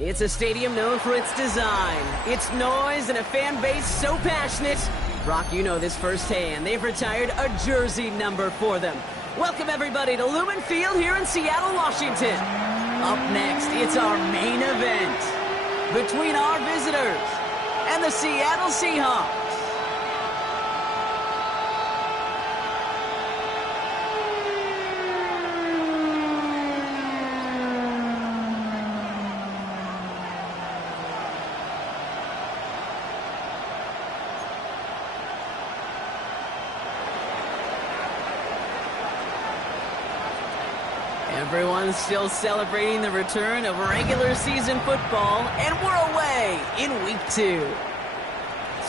It's a stadium known for its design, its noise, and a fan base so passionate. Brock, you know this firsthand. They've retired a jersey number for them. Welcome, everybody, to Lumen Field here in Seattle, Washington. Up next, it's our main event between our visitors and the Seattle Seahawks. Everyone's still celebrating the return of regular season football, and we're away in week 2.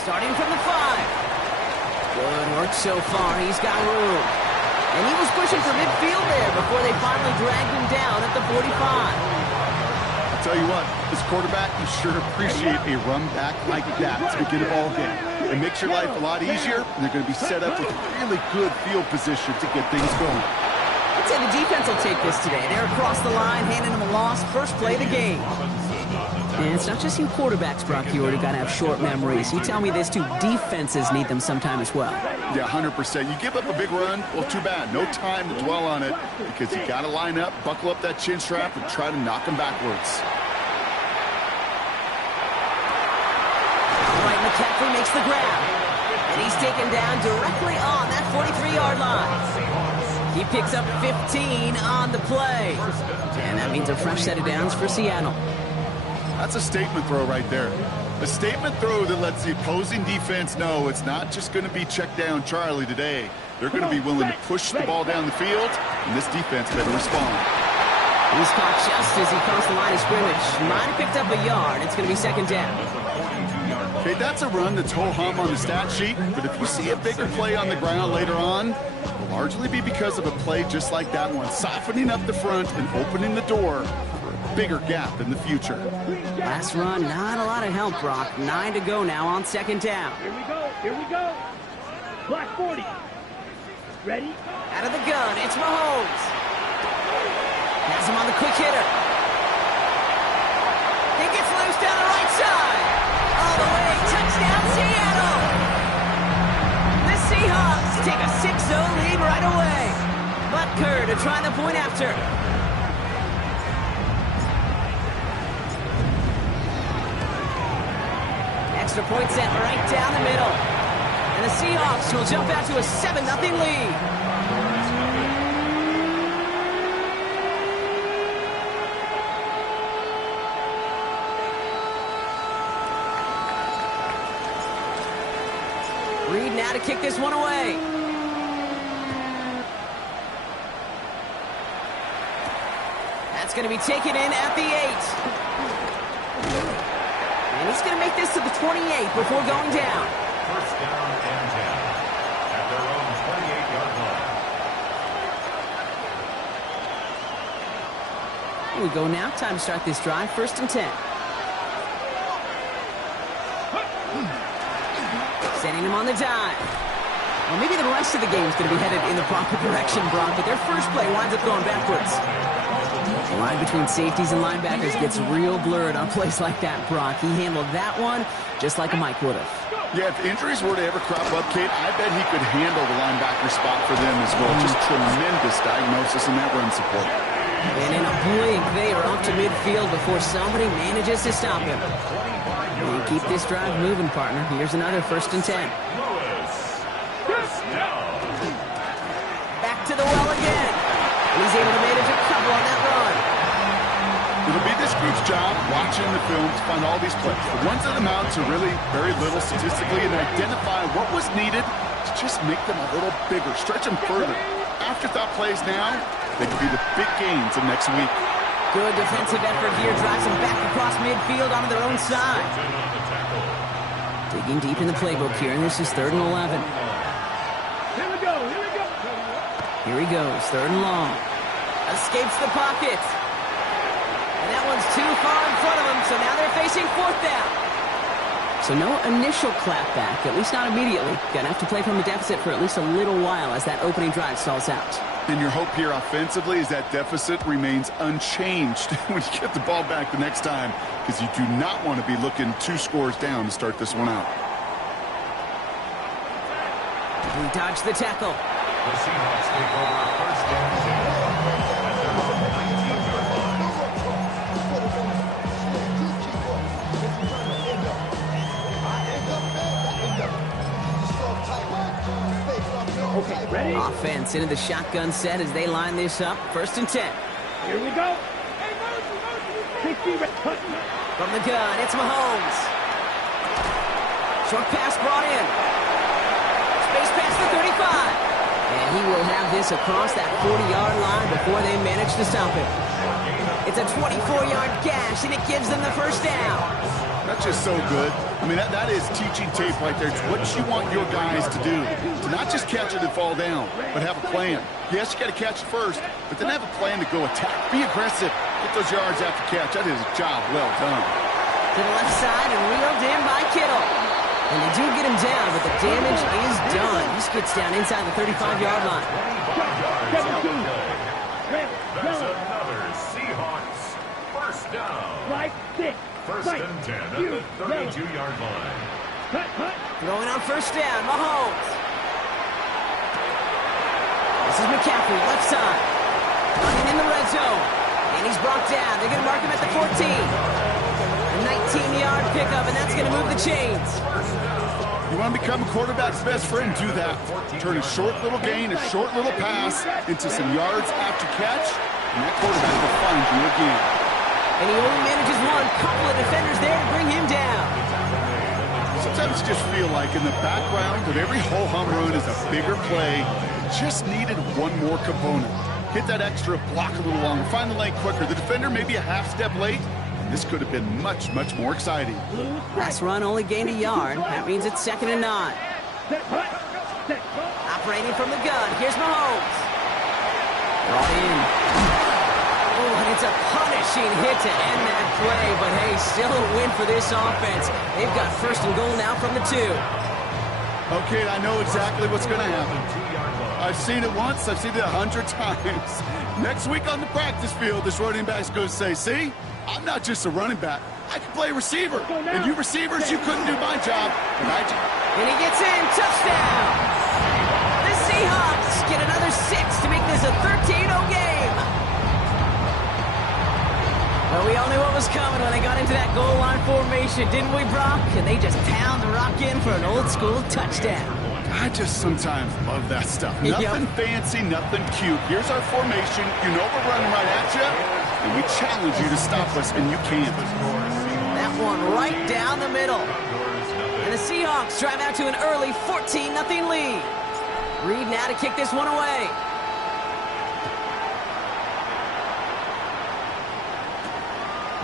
Starting from the 5. Good work so far. He's got room. And he was pushing for midfield there before they finally dragged him down at the 45. I'll tell you what, this quarterback, you sure appreciate a run back like that to begin a ball game. It makes your life a lot easier, and they're going to be set up with really good field position to get things going. I'd say the defense will take this today. They're across the line, handing them a loss, first play of the game. And it's not just you quarterbacks, Brock. You already got to have short memories. You tell me this too, defenses need them sometime as well. Yeah, 100%. You give up a big run, well, too bad. No time to dwell on it because you got to line up, buckle up that chin strap, and try to knock them backwards. All right, McCaffrey makes the grab. And he's taken down directly on that 43-yard line. He picks up 15 on the play. And that means a fresh set of downs for Seattle. That's a statement throw right there. A statement throw that lets the opposing defense know it's not just going to be check down Charlie today. They're going to be willing to push the ball down the field, and this defense better respond. He's caught just as he crossed the line of scrimmage. Might have picked up a yard. It's going to be second down. Okay, that's a run that's ho-hum on the stat sheet, but if you see a bigger play on the ground later on, it'll largely be because of a play just like that one, softening up the front and opening the door for a bigger gap in the future. Last run, not a lot of help, Brock. 9 to go now on second down. Here we go. Black 40. Ready? Out of the gun, it's Mahomes. Has him on the quick hitter. He gets loose down the right side. All the way, touchdown Seattle! The Seahawks take a 6-0 lead right away. Butker to try the point after. Extra point sent right down the middle. And the Seahawks will jump out to a 7-0 lead. Reed now to kick this one away. That's going to be taken in at the 8. And he's going to make this to the 28 before going down. First down and 10 at their own 28-yard line. Here we go now. Time to start this drive. First and 10. Sending him on the dive. Well, maybe the rest of the game is going to be headed in the proper direction, Brock, but their first play winds up going backwards. The line between safeties and linebackers gets real blurred on plays like that, Brock. He handled that one just like a Mike would have. Yeah, if injuries were to ever crop up, Kate, I bet he could handle the linebacker spot for them as well. Just tremendous diagnosis in that run support. And in a blink, they are up to midfield before somebody manages to stop him. And keep this drive moving, partner. Here's another first and 10. Back to the well again. He's able to manage a couple on that run. It'll be this group's job watching the film to find all these plays. The ones that amount to really very little statistically and identify what was needed to just make them a little bigger, stretch them further. Afterthought plays now, they could be the big gains of next week. Good defensive effort here, drives them back across midfield onto their own side. Digging deep in the playbook here, and this is 3rd and 11. Here we go. Here he goes, 3rd and long. Escapes the pocket. And that one's too far in front of him, so now they're facing 4th down. So no initial clapback, at least not immediately. Gonna have to play from a deficit for at least a little while as that opening drive stalls out. And your hope here offensively is that deficit remains unchanged when you get the ball back the next time, because you do not want to be looking 2 scores down to start this one out. He dodged the tackle. The Seahawks take over first down 10 at their own 19-yard line. Okay, ready? Offense into the shotgun set as they line this up. 1st and 10. Here we go. 60, cut. From the gun, it's Mahomes. Short pass brought in. Space past the 35. And he will have this across that 40-yard line before they manage to stop him. It's a 24-yard gash, and it gives them the 1st down. That's just so good. I mean, that is teaching tape right there. It's what you want your guys to do. To not just catch it and fall down, but have a plan. Yes, you got to catch it first, but then have a plan to go attack. Be aggressive. Get those yards after catch. That is a job well done. To the left side and reeled in by Kittle. And they do get him down, but the damage is done. He gets down inside the 35-yard line. 17. That's another Seahawks first down. Right, 6. 1st and 10 at the 32-yard line. Cut. Going on 1st down, Mahomes. This is McCaffrey, left side. Running in the red zone. And he's brought down. They're going to mark him at the 14. A 19-yard pickup, and that's going to move the chains. You want to become a quarterback's best friend, do that. Turn a short little gain, a short little pass into some yards after catch, and that quarterback will find you again. And he only manages one. Couple of defenders there to bring him down. Sometimes you just feel like in the background of every ho-hum run is a bigger play. It just needed one more component. Hit that extra block a little longer. Find the lane quicker. The defender may be a half step late. This could have been much, much more exciting. Last run only gained a yard. That means it's 2nd and 9. Operating from the gun. Here's Mahomes. Brought in. Oh, and it's a punishing hit to end that play. But hey, still a win for this offense. They've got 1st and goal now from the 2. Okay, I know exactly what's going to happen. I've seen it once. I've seen it 100 times. Next week on the practice field, this running back's going to say, see? I'm not just a running back. I can play receiver. And you receivers, you couldn't do my job. And he gets in. Touchdown. The Seahawks get another 6 to make this a 13-0 game. Well, we all knew what was coming when they got into that goal line formation, didn't we, Brock? And they just pound the rock in for an old-school touchdown. I just sometimes love that stuff. Nothing fancy, nothing cute. Here's our formation. You know we're running right at you. And we challenge you to stop us, and you can't. That one right down the middle. And the Seahawks drive out to an early 14-0 lead. Reed now to kick this one away.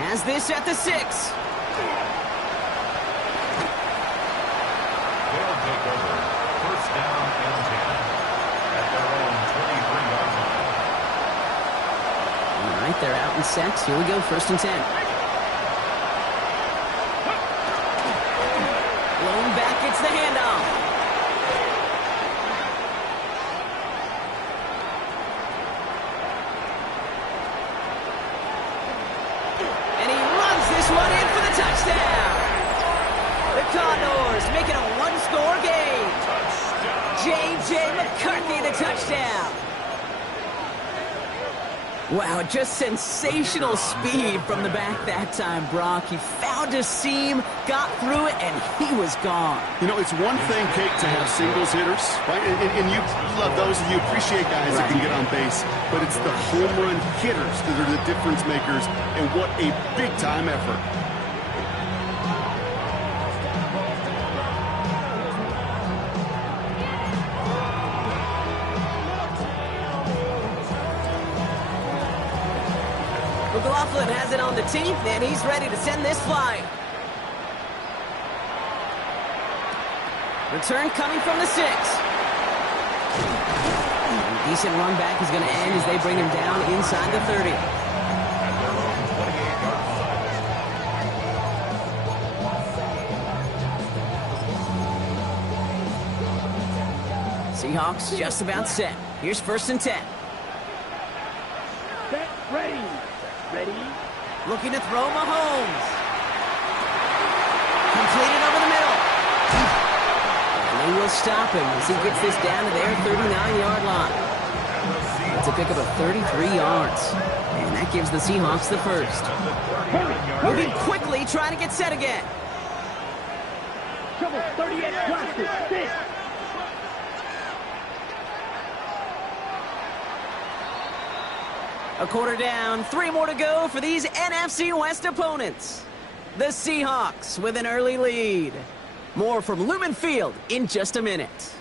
Has this at the 6. They'll take over 1st down and 10 at their own 23-yard line. All right, they're out and set. Here we go, 1st and 10. Blown back, it's the handoff. And he runs this one in for the touchdown. The Condors make it a one-score game. J.J. McCarthy, the touchdown. Wow, just sensational speed from the back that time, Brock. He found a seam, got through it, and he was gone. You know, it's one thing, Kate, to have singles hitters, right? And you love those, and you appreciate guys that can get on base. But it's the home run hitters that are the difference makers, and what a big-time effort. McLaughlin has it on the teeth, and he's ready to send this flying. Return coming from the 6. Decent run back is going to end as they bring him down inside the 30. At their own 28-yard line. Seahawks just about set. Here's 1st and 10. Set, ready. Ready. Looking to throw Mahomes. Completed over the middle. And they will stop him as he gets this down to their 39-yard line. It's a pickup of 33 yards. And that gives the Seahawks the first. Moving quickly, trying to get set again. Trouble 38 classes. 6. A quarter down, 3 more to go for these NFC West opponents. The Seahawks with an early lead. More from Lumen Field in just a minute.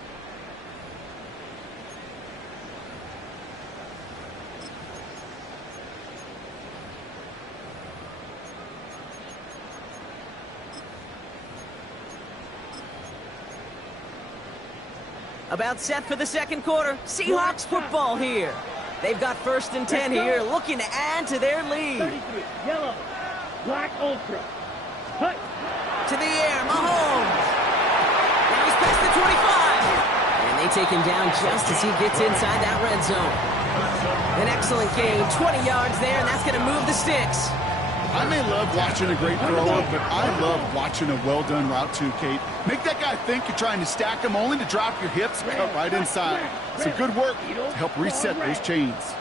About set for the second quarter. Seahawks football here. They've got 1st and 10 here, looking to add to their lead. 33, yellow, black ultra. Cut. To the air, Mahomes. Now he's past the 25. And they take him down just as he gets inside that red zone. An excellent gain, 20 yards there, and that's going to move the sticks. I may love watching a great thrower, but I love watching a well-done route too, Kate. Make that guy think you're trying to stack him only to drop your hips and cut right inside. Some good work to help reset those chains.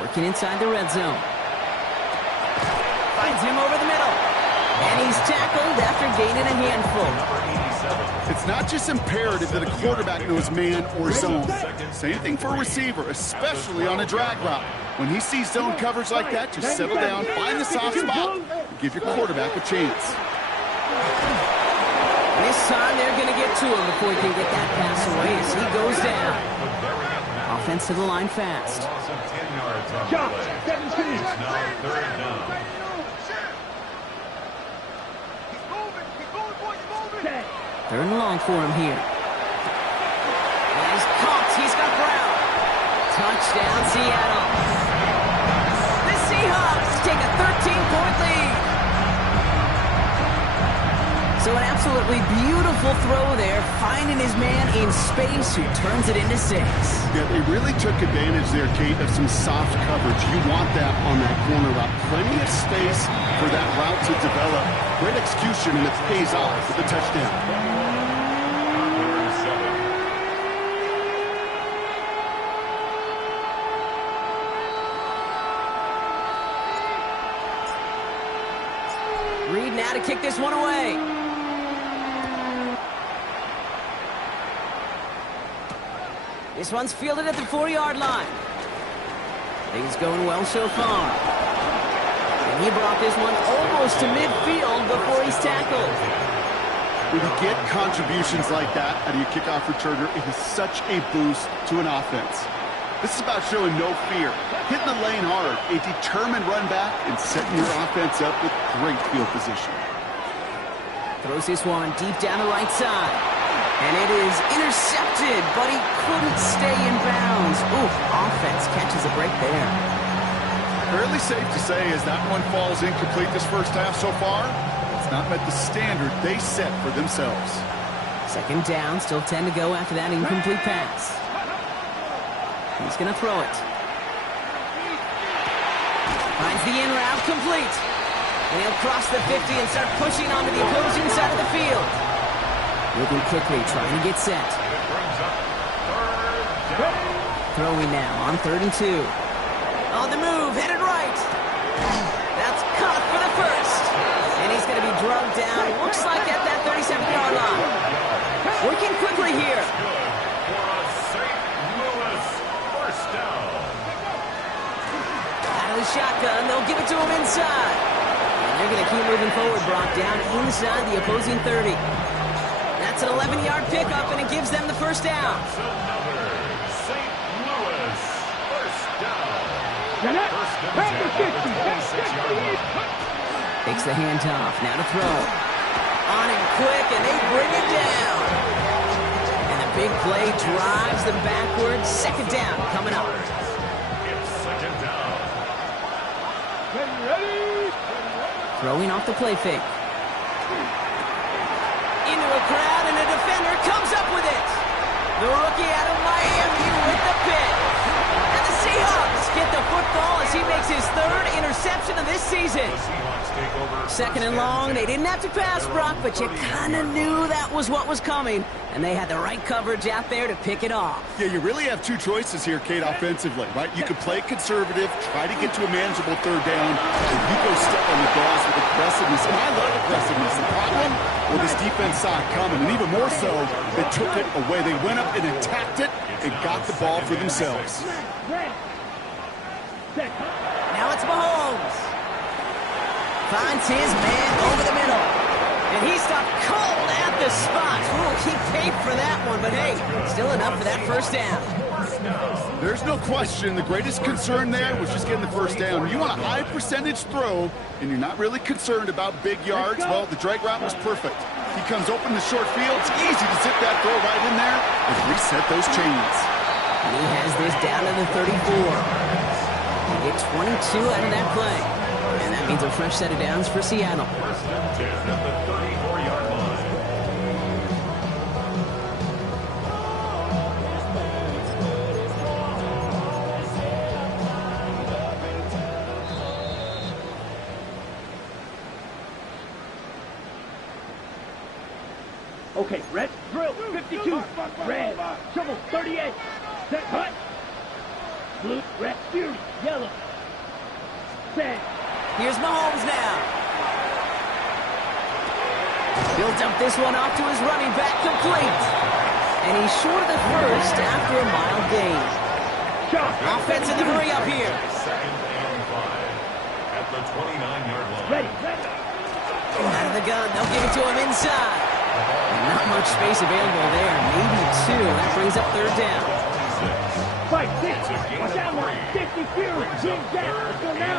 Working inside the red zone. Finds him over the middle. And he's tackled after gaining a handful. It's not just imperative that a quarterback knows man or zone. Same thing for a receiver, especially on a drag route. When he sees zone coverage like that, just settle down, find the soft spot, and give your quarterback a chance. This time they're going to get to him before he can get that pass away as he goes down. Offense to the line fast. Josh, 17. Third and long for him here. And he's caught. He's got Brown. Touchdown, Seattle. The Seahawks take a 13-point lead. So an absolutely beautiful throw there, finding his man in space who turns it into 6. Yeah, they really took advantage there, Kate, of some soft coverage. You want that on that corner route. Plenty of space for that route to develop. Great execution, and it pays off with the touchdown. Reed now to kick this one away. This one's fielded at the 4-yard line. Things going well so far. And he brought this one almost to midfield before he's tackled. When you get contributions like that out of your kickoff returner, it is such a boost to an offense. This is about showing no fear, hitting the lane hard, a determined run back, and setting your offense up with great field position. Throws this one deep down the right side. And it is intercepted, but he couldn't stay in bounds. Ooh, offense catches a break there. Fairly safe to say as that one falls incomplete this first half so far, it's not met the standard they set for themselves. Second down, still 10 to go after that incomplete pass. He's going to throw it. Finds the in route complete. And he'll cross the 50 and start pushing onto the opposing side of the field. Moving quickly, trying to get set. Throwing now on 3rd and 2. On the move, headed right. That's caught for the first. And he's going to be drugged down, looks like at that 37-yard line. Working quickly here. Out of the shotgun, they'll give it to him inside. And they're going to keep moving forward, Brock, down inside the opposing 30. That's an 11-yard pickup, and it gives them the first down. St. Louis, first down. Takes the handoff, now to throw. On him quick, and they bring it down. And the big play drives them backwards. Second down coming up. It's second down. Throwing off the play fake. Into a crowd, and a defender comes up with it. The rookie out of Miami with the pick. And the Seahawks get the football as he makes his third interception of this season. Second and long, they didn't have to pass, Brock, but you kind of knew that was what was coming. And they had the right coverage out there to pick it off. Yeah, you really have two choices here, Kate, offensively, right? You could play conservative, try to get to a manageable third down, and you go step on the gas with aggressiveness. And I love aggressiveness. The problem, well, this defense saw it coming, and even more so, they took it away. They went up and attacked it and got the ball for themselves. Now it's Mahomes. Finds his man over the middle. And he stopped cold at the spot. Ooh, he paid for that one, but hey, still enough for that first down. There's no question the greatest concern there was just getting the first down. You want a high percentage throw, and you're not really concerned about big yards. Well, the drag route was perfect. He comes open the short field. It's easy to zip that throw right in there and reset those chains. And he has this down to the 34. He gets 22 out of that play. And that means a fresh set of downs for Seattle. First and 10 at the 34-yard line. Okay, red, drill, 52, red, shovel, 38, set, hut, blue, red, fury, yellow, set. Here's Mahomes now. He'll dump this one off to his running back, complete. And he's short of the first after a mile gain. Offense in the hurry up here. Second and 5 at the 29-yard line. Ready, ready. Out of the gun, they'll give it to him inside. Not much space available there, maybe two. That brings up third down. Fight, six, watch out now, 50, fury, jig, down, let's go now.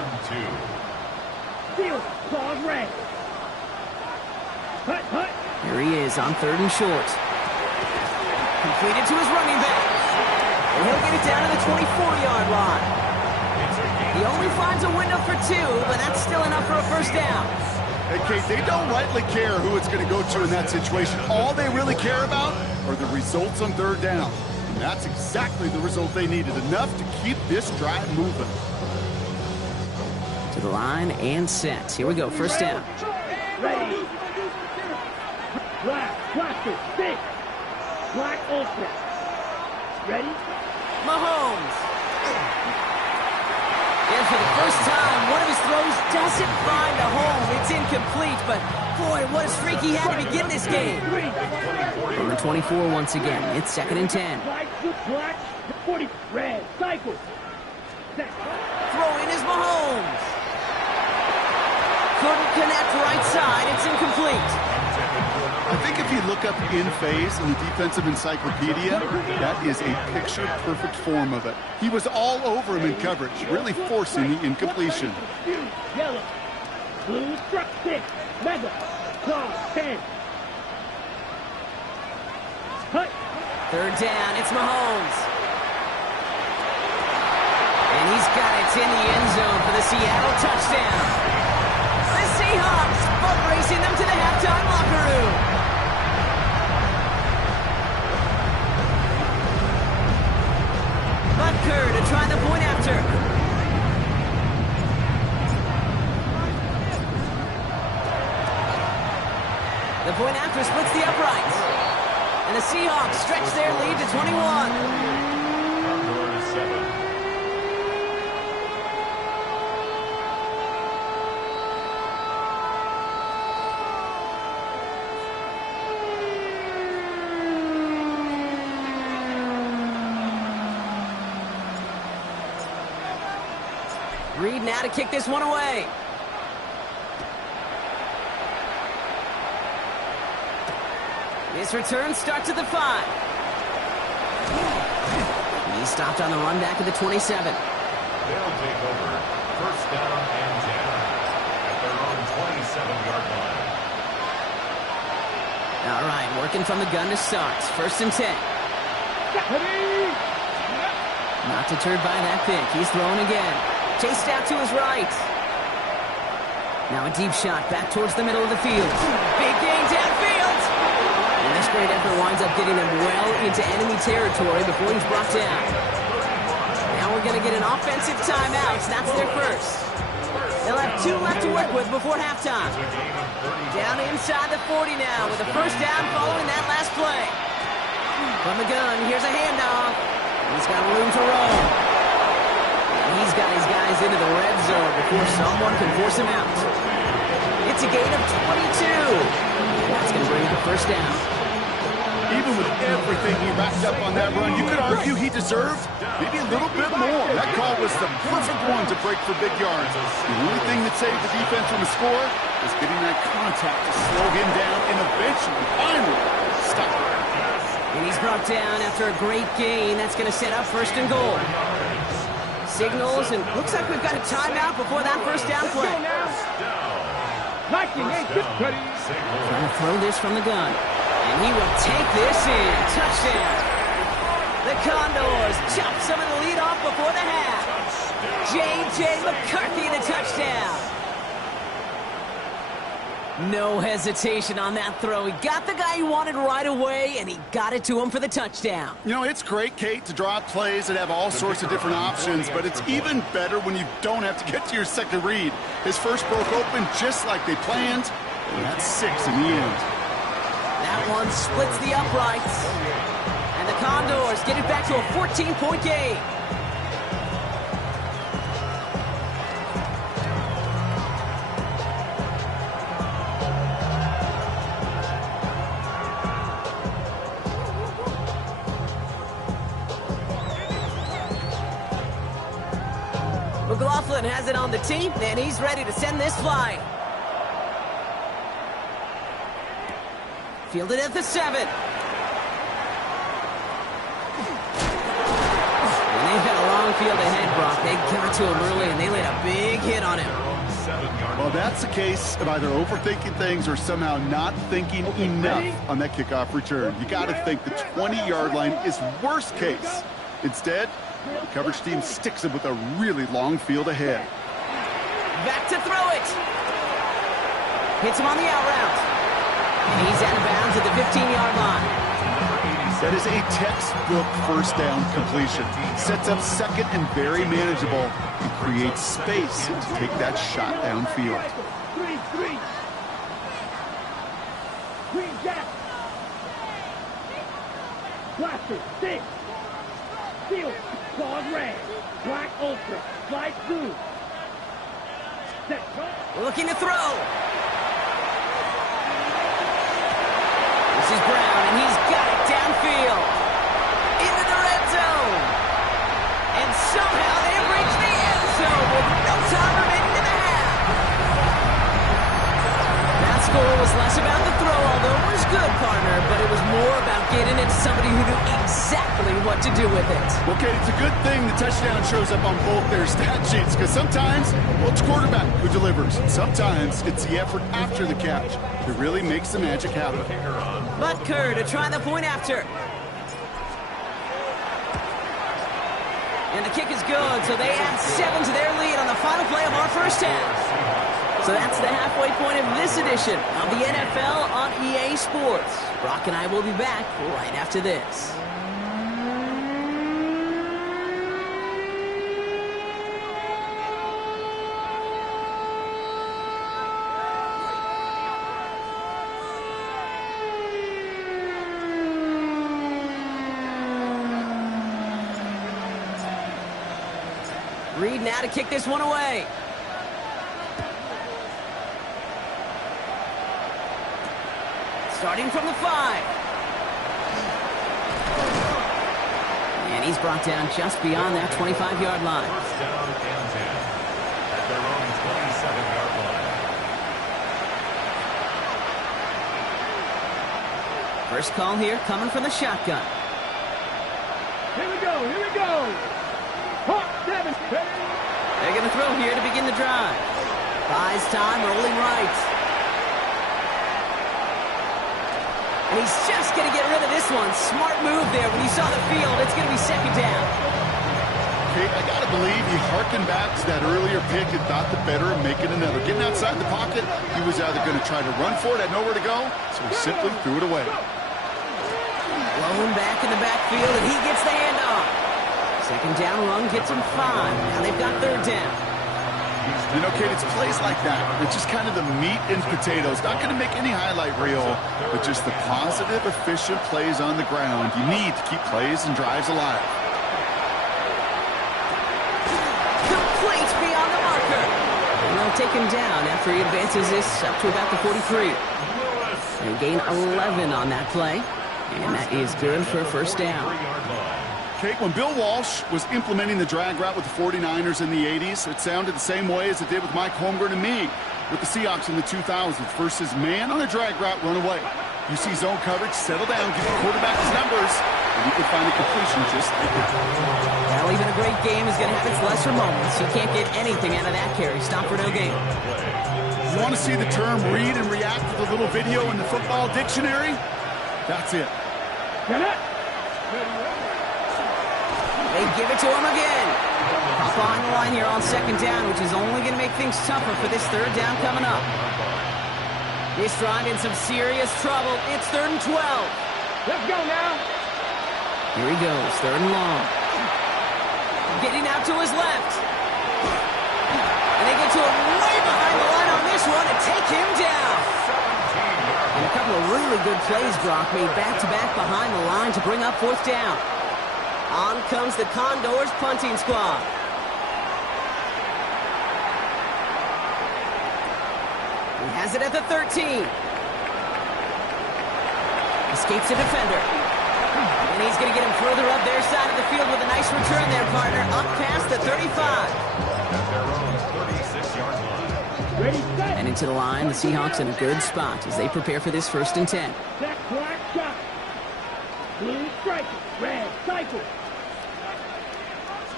Field, claws, red. Hut, hut. Here he is on third and short. Completed to his running back. And he'll get it down to the 24-yard line. He only finds a window for two, but that's still enough for a first down. Hey, Kate, they don't rightly care who it's going to go to in that situation. All they really care about are the results on third down. And that's exactly the result they needed, enough to keep this drive moving. To the line and set. Here we go, first down. Ready. Black, blaster, stick. Black ultra. Ready? Mahomes. And for the first time, one of his throws doesn't find a home. It's incomplete, but boy, what a streak he had to begin this game. From the 24 once again, it's second and 10. Black, 40, red, cycle. Throw in is Mahomes. Couldn't connect right side. It's incomplete. I think if you look up in phase in the defensive encyclopedia, that is a picture-perfect form of it. He was all over him in coverage, really forcing the incompletion. Yellow, blue, struck, 6, mega, claw, 10. Hut. Third down, it's Mahomes. And he's got it in the end zone for the Seattle touchdown. The Seahawks boat racing them to the halftime locker room. Butker to try the point after. The point after splits the uprights. And the Seahawks stretch their lead to 21. Concord 7. Reed now to kick this one away. This return starts at the 5. He stopped on the run back at the 27. They'll take over first down and 10 at their own 27-yard line. All right, working from the gun to start. First and 10. Not deterred by that pick. He's throwing again. Chased out to his right. Now a deep shot back towards the middle of the field. Big gain downfield. And this great effort winds up getting them well into enemy territory before he's brought down. Now we're going to get an offensive timeout. That's their first. They'll have 2 left to work with before halftime. Down inside the 40 now with a first down following that last play. From the gun, here's a handoff. He's got room to roll. He's got his guys into the red zone before someone can force him out. It's a gain of 22. And that's going to bring up first down. Even with everything he racked up on that run, you could argue he deserved maybe a little bit more. That call was the perfect one to break for big yards. The only thing that saved the defense from a score was getting that contact to slow him down and eventually, finally, stop him. And he's brought down after a great gain. That's going to set up first and goal. Signals, and looks like we've got a timeout before that first down play. Trying to throw this from the gun. And he will take this in. Touchdown. The Condors chop some of the lead off before the half. J.J. McCarthy, the touchdown. No hesitation on that throw. He got the guy he wanted right away, and he got it to him for the touchdown. You know, it's great, Kate, to draw up plays that have all sorts of different options, but it's even better when you don't have to get to your second read. His first broke open just like they planned, and that's 6 in the end. That one splits the uprights. And the Condors get it back to a 14-point game. McLaughlin has it on the team, and he's ready to send this flying. Fielded at the 7. And they've got a long field ahead, Brock. They got to him early, and they laid a big hit on him. Well, that's the case of either overthinking things or somehow not thinking enough on that kickoff return. You got to think the 20-yard line is worst case. Instead, the coverage team sticks him with a really long field ahead. Back to throw it. Hits him on the out route. And he's out of bounds at the 15-yard line. That is a textbook first down completion. Sets up second and very manageable and creates space to take that shot downfield. 3-3. Green Jack. Blaster, 6. Field, claws red. Black ultra, slide through. Set. Looking to throw. This is Brown, and he's got it downfield. Into the red zone. And somehow they've reached the end zone with no time remaining in the half. That score was less about the throw, although it was good, partner, but it was more about getting it to somebody who knew exactly what to do with it. Okay, it's a good thing the touchdown shows up on both their stat sheets, because sometimes, well, it's quarterback who delivers. Sometimes it's the effort after the catch that really makes the magic happen. Butker to try the point after. And the kick is good, so they add 7 to their lead on the final play of our first half. So that's the halfway point of this edition of the NFL on EA Sports. Brock and I will be back right after this. Reed now to kick this one away. Starting from the 5. And he's brought down just beyond that 25-yard line. First down and 10 at their own 27-yard line. First call here coming from the shotgun. Here we go, here we go. Hawk 7. They're going to throw here to begin the drive. Buys time, rolling right. And he's just going to get rid of this one. Smart move there when he saw the field. It's going to be second down. Okay, I got to believe he harkened back to that earlier pick and thought the better of making another. Getting outside the pocket, he was either going to try to run for it, had nowhere to go, so he simply threw it away. Thrown back in the backfield, and he gets the handoff. Second down run gets him 5. Now they've got third down. You know, Kate, it's plays like that. It's just kind of the meat and potatoes. Not going to make any highlight reel, but just the positive, efficient plays on the ground. You need to keep plays and drives alive. Complete beyond the marker. And they'll take him down after he advances this up to about the 43. They gain 11 on that play, and that is good for a first down. Kate, when Bill Walsh was implementing the drag route with the 49ers in the 80s, it sounded the same way as it did with Mike Holmgren and me with the Seahawks in the 2000s. Versus man on a drag route, run away. You see zone coverage, settle down, give the quarterback his numbers, and you can find a completion just like that. Well, even a great game is going to have its lesser moments. You can't get anything out of that carry. Stop for no gain. You want to see the term read and react to the little video in the football dictionary? That's it. Get it. They give it to him again. Up on the line here on second down, which is only going to make things tougher for this third down coming up. This drive in some serious trouble. It's 3rd and 12. Let's go now. Here he goes, 3rd and long. Getting out to his left. And they get to him way behind the line on this one and take him down. And a couple of really good plays, Brock, made back-to-back behind the line to bring up 4th down. On comes the Condors punting squad. He has it at the 13. Escapes a defender. And he's going to get him further up their side of the field with a nice return there, partner. Up past the 35. At their own 36-yard line. Ready, set. And into the line, the Seahawks in a good spot as they prepare for this 1st and 10. Set, black, shot. Blue, striker. Red, cycle.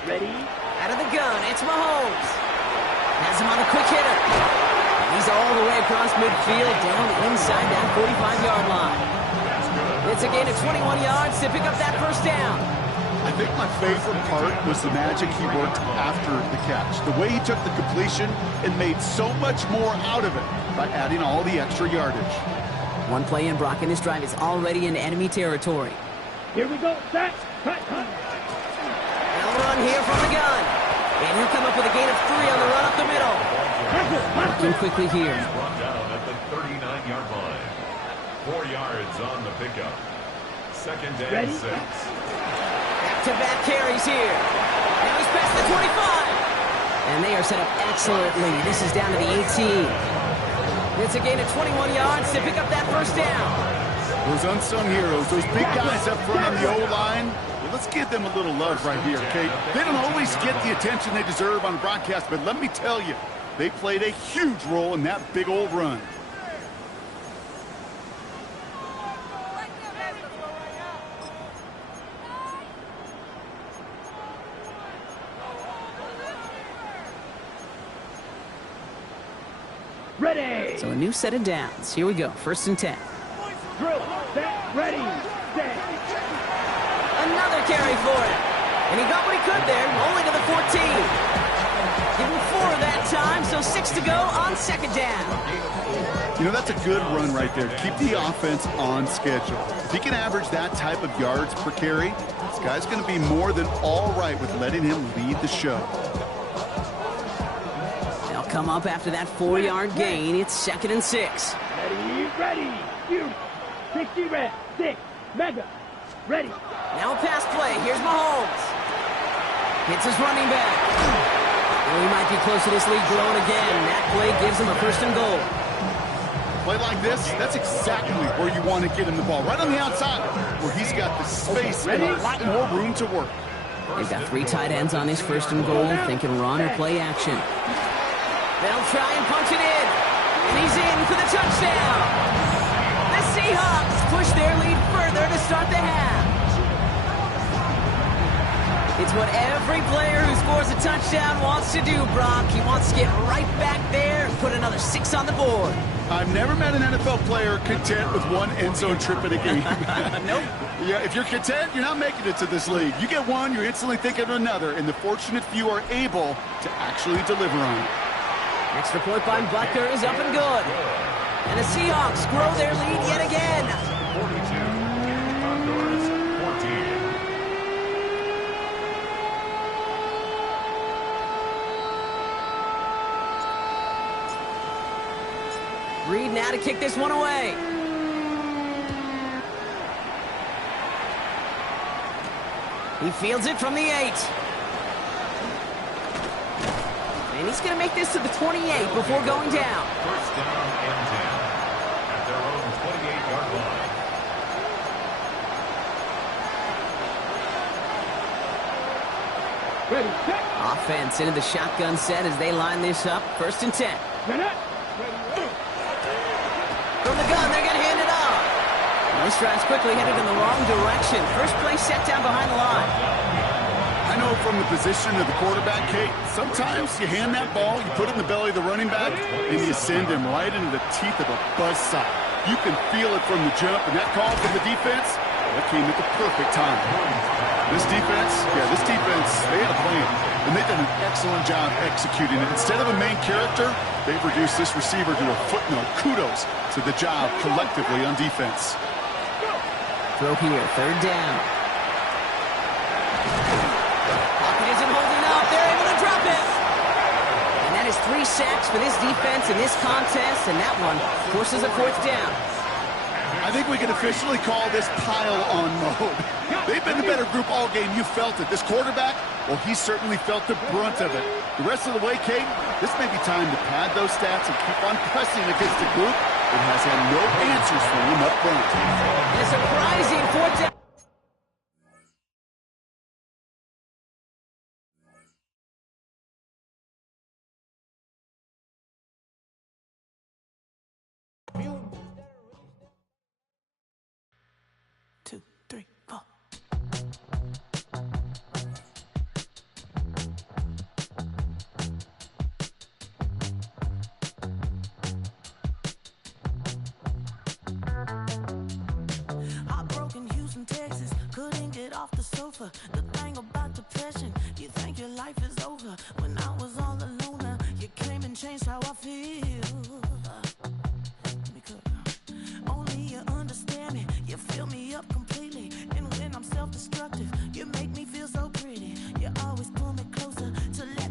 Ready. Out of the gun, it's Mahomes. Has him on a quick hitter. And he's all the way across midfield, down inside that 45-yard line. It's a gain of 21 yards to pick up that first down. I think my favorite part was the magic he worked after the catch. The way he took the completion and made so much more out of it by adding all the extra yardage. One play in, Brock, and this drive is already in enemy territory. Here we go. Set. Cut. They'll run here from the gun. And he'll come up with a gain of 3 on the run up the middle. Working quickly here. Brought down at the 39-yard line. 4 yards on the pickup. 2nd and Ready? 6. Back-to-back carries here. Now he's past the 25. And they are set up excellently. This is down to the 18. It's a gain of 21 yards to pick up that first down. Those unsung heroes, those big guys up front on the O-line, well, let's give them a little love right here, Kate. They don't always get the attention they deserve on broadcast, but let me tell you, they played a huge role in that big old run. Ready. So a new set of downs. Here we go, 1st and 10. Drill. Set. Ready. Set. Another carry for him. And he got what he could there, only to the 14. Give him 4 that time, so 6 to go on 2nd down. You know, that's a good run right there. Keep the offense on schedule. If he can average that type of yards per carry, this guy's going to be more than all right with letting him lead the show. They'll come up after that 4-yard gain. It's 2nd and 6. Ready. Shoot. 60 red. 6. Mega. Ready. Now a pass play. Here's Mahomes. Hits his running back. And he might be close to this lead growing again. That play gives him a 1st and goal. Play like this, that's exactly where you want to get him the ball. Right on the outside, where he's got the space and a lot more room to work. They've got 3 tight ends on this 1st and goal, thinking run or play action. They'll try and punch it in. And he's in for the touchdown. The Seahawks push their lead further to start the half. It's what every player who scores a touchdown wants to do, Brock. He wants to get right back there and put another 6 on the board. I've never met an NFL player content with 1 end zone trip in a game. Nope. Yeah, if you're content, you're not making it to this league. You get 1, you're instantly thinking of another, and the fortunate few are able to actually deliver on it. Extra point by Butker is up and good. And the Seahawks grow their lead yet again. 42. Condors got to kick this one away. He fields it from the 8. And he's going to make this to the 28 before going down. First down and 10 at their own 28-yard line. Ready, set. Offense into the shotgun set as they line this up. First and 10. Set up. From the gun, they're going to hand it off. This drive's quickly headed in the wrong direction. First play set down behind the line. I know from the position of the quarterback, Kate, sometimes you hand that ball, you put it in the belly of the running back, and you send him right into the teeth of a buzzsaw. You can feel it from the jump, and that call from the defense, that came at the perfect time. This defense, they had a plan, and they've done an excellent job executing it. Instead of a main character, they've reduced this receiver to a footnote. Kudos to the job collectively on defense. Throw here, third down. Pocket isn't holding up. They're able to drop it. And that is 3 sacks for this defense in this contest, and that one forces a fourth down. I think we can officially call this pile-on mode. They've been the better group all game. You felt it. This quarterback, well, he certainly felt the brunt of it. The rest of the way, Kate, this may be time to pad those stats and keep on pressing against a group that has had no answers for him up front. And a surprising fourth down. Two, three, four. Texas, couldn't get off the sofa. The thing about depression, you think your life is over. When I was all alone, you came and changed how I feel.